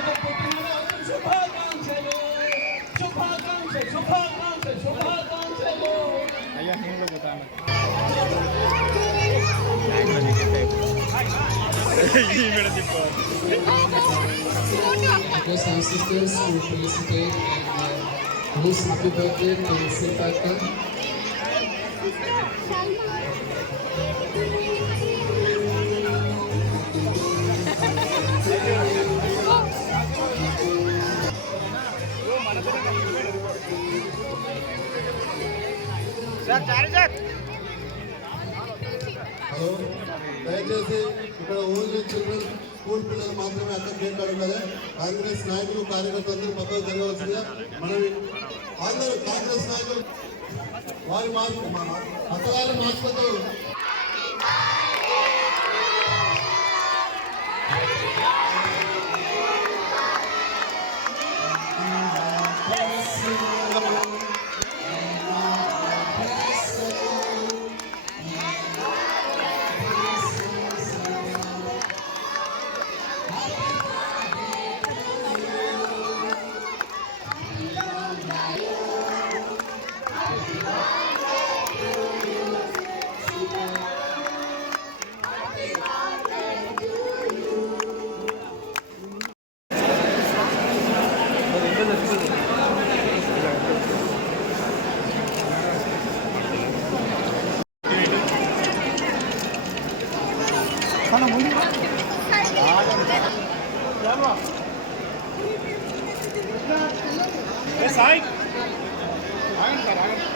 అన్నకు పుట్టినరోజు శుభాకాంక్షలు శుభాకాంక్షలు శుభాకాంక్షలు శుభాకాంక్షలు. అయ్యా నేను పోతాను request our sisters to felicitate and wish happy birthday to Sitaka. Hello, దయచేసి ఇక్కడ ఓన్లీ చిల్డ్రన్ స్కూల్ పిల్లలు మాత్రమే అక్కడ కేక్ అడగలే. కాంగ్రెస్ నాయకులు కార్యకర్తలందరూ పక్కకు జరగవలసిందిగా మనవి. అందరూ కాంగ్రెస్ నాయకులు వారి అత్తగారి మాస్కులతో సాయి ఆగండి సార్ ఆగండి.